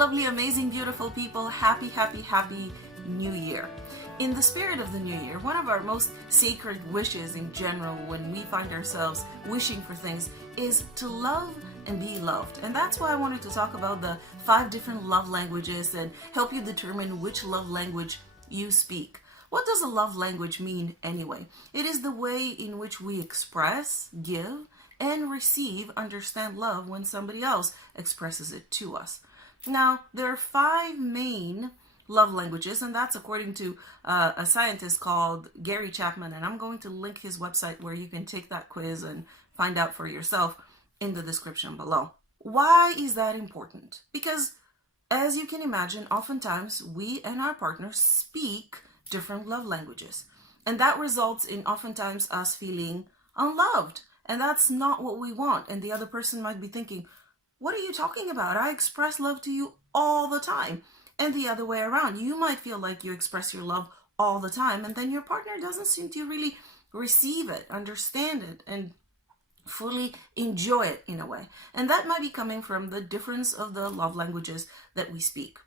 lovely, amazing, beautiful people. Happy New Year. In the spirit of the new year, one of our most sacred wishes in general when we find ourselves wishing for things is to love and be loved. And that's why I wanted to talk about the 5 different love languages and help you determine which love language you speak. What does a love language mean anyway? It is the way in which we express, give, and receive, understand love when somebody else expresses it to us. Now, there are 5 main love languages, and that's according to a scientist called Gary Chapman, and I'm going to link his website where you can take that quiz and find out for yourself in the description below. Why is that important? Because as you can imagine, oftentimes we and our partners speak different love languages, and that results in oftentimes us feeling unloved, and that's not what we want. And the other person might be thinking, what are you talking about? I express love to you all the time. And the other way around, you might feel like you express your love all the time, and then your partner doesn't seem to really receive it, understand it, and fully enjoy it in a way. And that might be coming from the difference of the love languages that we speak.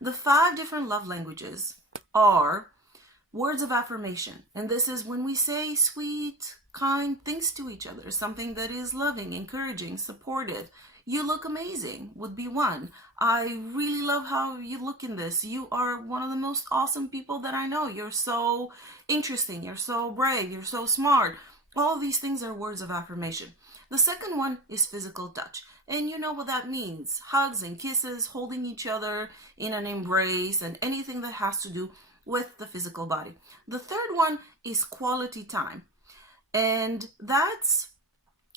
The 5 different love languages are words of affirmation. And this is when we say sweet, kind things to each other, something that is loving, encouraging, supportive. You look amazing would be one. I really love how you look in this. You are one of the most awesome people that I know. You're so interesting. You're so brave. You're so smart. All these things are words of affirmation. The second one is physical touch. And you know what that means. Hugs and kisses, holding each other in an embrace, and anything that has to do with the physical body. The third one is quality time. And that's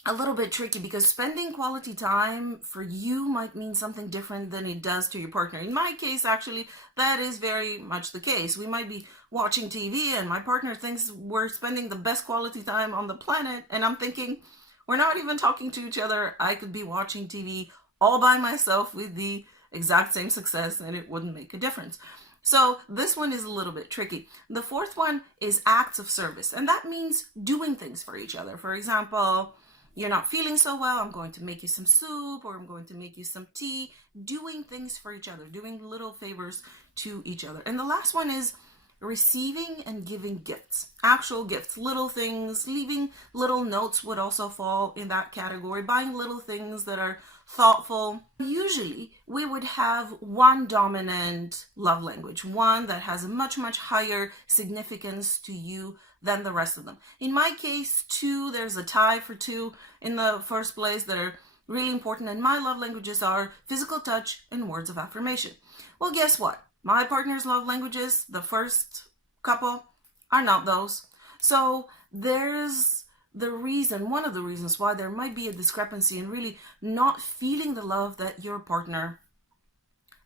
a little bit tricky because spending quality time for you might mean something different than it does to your partner. In my case, actually, that is very much the case. We might be watching TV and my partner thinks we're spending the best quality time on the planet, and I'm thinking, we're not even talking to each other. I could be watching TV all by myself with the exact same success and it wouldn't make a difference. So this one is a little bit tricky. The fourth one is acts of service, and that means doing things for each other. For example, you're not feeling so well, I'm going to make you some soup, or I'm going to make you some tea. Doing things for each other, doing little favors to each other. And the last one is receiving and giving gifts, actual gifts, little things. Leaving little notes would also fall in that category. Buying little things that are thoughtful. Usually we would have one dominant love language, one that has a much higher significance to you than the rest of them. In my case, 2, there's a tie for 2 in the first place that are really important, and my love languages are physical touch and words of affirmation. Well, guess what? My partner's love languages, the first couple, are not those. So there's one of the reasons why there might be a discrepancy in really not feeling the love that your partner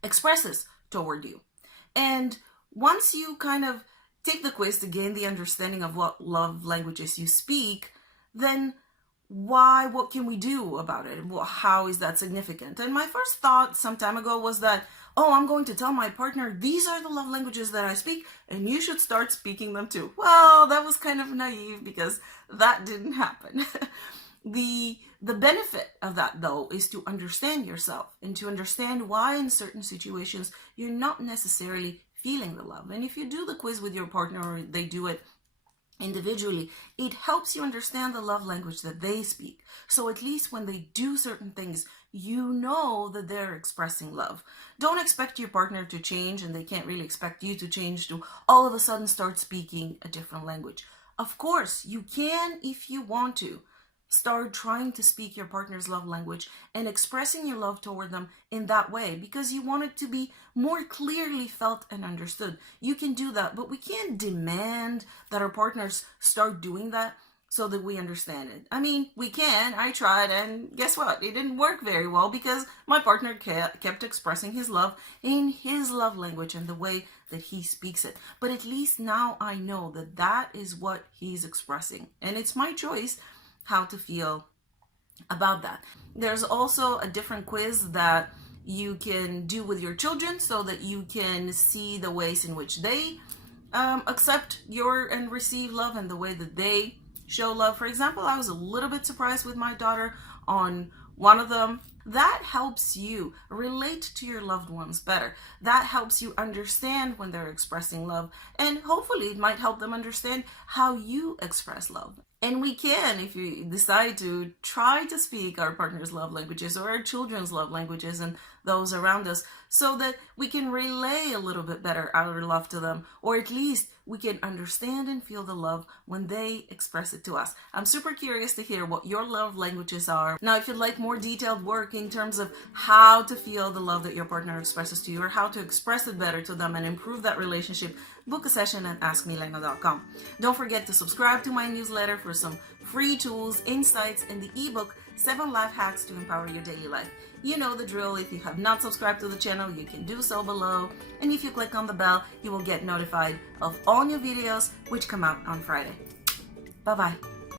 expresses toward you. And once you kind of take the quiz to gain the understanding of what love languages you speak, then what can we do about it? Well, how is that significant? And my first thought some time ago was that, I'm going to tell my partner, these are the love languages that I speak, and you should start speaking them too. Well, that was kind of naive because that didn't happen. The benefit of that, though, is to understand yourself and to understand why in certain situations you're not necessarily feeling the love. And if you do the quiz with your partner, or they do it individually, it helps you understand the love language that they speak. So at least when they do certain things, you know that they're expressing love. Don't expect your partner to change, and they can't really expect you to change to all of a sudden start speaking a different language. Of course, you can, if you want to, start trying to speak your partner's love language and expressing your love toward them in that way because you want it to be more clearly felt and understood. You can do that, but we can't demand that our partners start doing that so that we understand it. I mean, we can. I tried, and guess what? It didn't work very well because my partner kept expressing his love in his love language and the way that he speaks it. But at least now I know that that is what he's expressing, and it's my choice how to feel about that. There's also a different quiz that you can do with your children so that you can see the ways in which they accept and receive love and the way that they show love. For example, I was a little bit surprised with my daughter on one of them. That helps you relate to your loved ones better. That helps you understand when they're expressing love, and hopefully it might help them understand how you express love. And we can, if you decide to, try to speak our partner's love languages or our children's love languages and those around us, so that we can relay a little bit better our love to them, or at least we can understand and feel the love when they express it to us. I'm super curious to hear what your love languages are. Now, if you'd like more detailed work in terms of how to feel the love that your partner expresses to you, or how to express it better to them and improve that relationship, book a session at askmilena.com. Don't forget to subscribe to my newsletter for some free tools, insights, and the ebook 7 Life Hacks to Empower Your Daily Life. You know the drill. If you have not subscribed to the channel, you can do so below. And if you click on the bell, you will get notified of all new videos which come out on Friday. Bye-bye.